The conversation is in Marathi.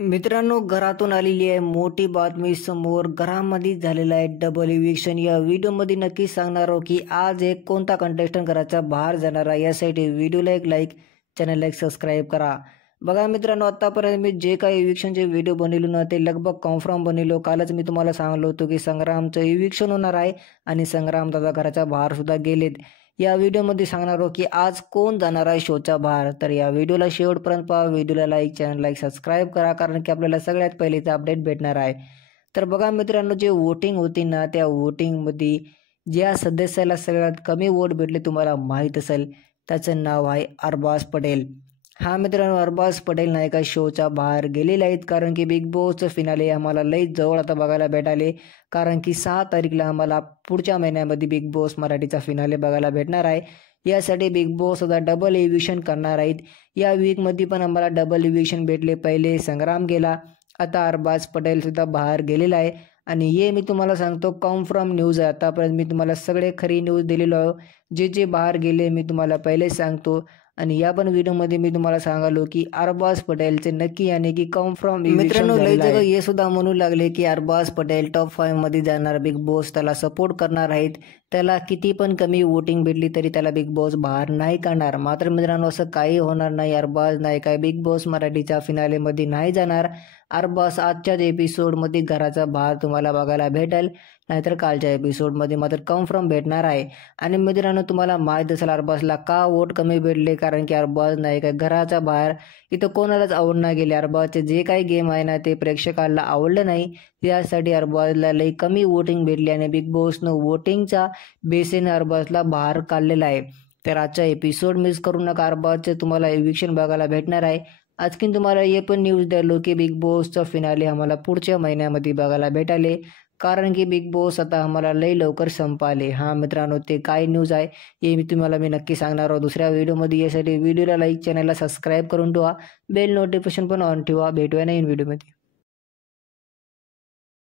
मित्रांनो, घरातून आलेली आहे मोठी बातमी समोर. घरामध्ये झालेलं आहे डबल इव्हिक्शन. या व्हिडिओमध्ये नक्की सांगणार आहोत की आज एक कोणता कंटेस्टंट घराच्या बाहेर जाणार आहे. यासाठी व्हिडिओला एक लाईक, चॅनलला एक सबस्क्राईब करा. बघा मित्रांनो, आतापर्यंत मी जे काही इव्हिक्शनचे व्हिडिओ बनवलो ना ते लगभग कन्फर्म बनवलो. कालच मी तुम्हाला सांगलो होतो की संग्रामचं इव्हिक्शन होणार आहे आणि संग्राम दादा घराच्या बाहेर सुद्धा गेलेत. या व्हिडिओमध्ये सांगणार आहोत की आज कोण जाणार आहे शोच्या बाहेर. तर या व्हिडिओला शेवटपर्यंत पहा. व्हिडिओला लाईक, चॅनलला एक सबस्क्राईब करा, कारण की आपल्याला सगळ्यात पहिले अपडेट भेटणार आहे. तर बघा मित्रांनो, जे वोटिंग होती ना त्या वोटिंगमध्ये ज्या सदस्याला सगळ्यात कमी वोट भेटले तुम्हाला माहीत असेल, त्याचं नाव आहे अरबाज पटेल. हा मित्रांनो, अरबाज पटेल नाही का शोच्या बाहेर गेलेले आहेत, कारण की बिग बॉसचं फिनाले आम्हाला लई जवळ आता बघायला भेटाले. कारण की 6 तारीखला आम्हाला पुढच्या महिन्यामध्ये बिग बॉस मराठीचा फिनाले बघायला भेटणार आहे. यासाठी बिग बॉस आता डबल इव्हिक्शन करणार आहेत. या वीकमध्ये पण आम्हाला डबल इव्हिक्शन भेटले. पहिले संग्राम गेला, आता अरबाज पटेल सुद्धा बाहेर गेलेला आहे. आणि हे मी तुम्हाला सांगतो कन्फर्म न्यूज आहे. आतापर्यंत मी तुम्हाला सगळे खरी न्यूज दिलेलो आहे. जे जे बाहेर गेले मी तुम्हाला पहिलेच सांगतो. आणि या पण व्हिडिओमध्ये मी तुम्हाला सांगालो की अरबाज पटेलचे नक्की यानी की कन्फर्म. मित्रांनो, लई जग हे सुद्धा म्हणू लागले की अरबाज पटेल टॉप 5 मध्ये जाणार. बिग बॉस त्याला सपोर्ट करणार आहेत. त्याला किती पण कमी वोटिंग भेटली तरी त्याला बिग बॉस बाहेर नाही काढणार. मात्र मित्रांनो, असं काही होणार नाही. अरबाज नाही काय बिग बॉस मराठीच्या फिनालेमध्ये नाही जाणार. अरबाज आजच्याच एपिसोडमध्ये घराचा बाहेर तुम्हाला बघायला भेटेल, नाहीतर कालच्या एपिसोडमध्ये मात्र कन्फर्म भेटणार आहे. आणि मित्रांनो, तुम्हाला माहीत असेल अरबाजला का वोट कमी भेटले, कारण की अरबाज नाही काय घराच्या बाहेर इथं कोणालाच आवडणार गेले. अरबाजचे जे काही गेम आहे ना ते प्रेक्षकाला आवडलं नाही. त्यासाठी अरबाजला लई कमी वोटिंग भेटली आणि बिग बॉसनं वोटिंगच्या बेसेने अरबाजला बाहेर काढलेला आहे. तर आजचा एपिसोड मिस करू नका. अरबाजचे तुम्हाला इव्हिक्शन बघायला भेटणार आहे. आणखीन तुम्हाला हे पण न्यूज द्यालो की बिग बॉसचा फिनाले आम्हाला पुढच्या महिन्यामध्ये बघायला भेटाले, कारण की बिग बॉस आता आम्हाला लई लवकर संपाले. हां मित्रांनो, ते काय न्यूज आहे हे मी नक्की सांगणार आहोत दुसऱ्या व्हिडिओमध्ये. यासाठी व्हिडिओला लाईक, चॅनलला सबस्क्राईब करून ठेवा, बेल नोटिफिकेशन पण ऑन ठेवा. भेटूया नवीन व्हिडिओमध्ये.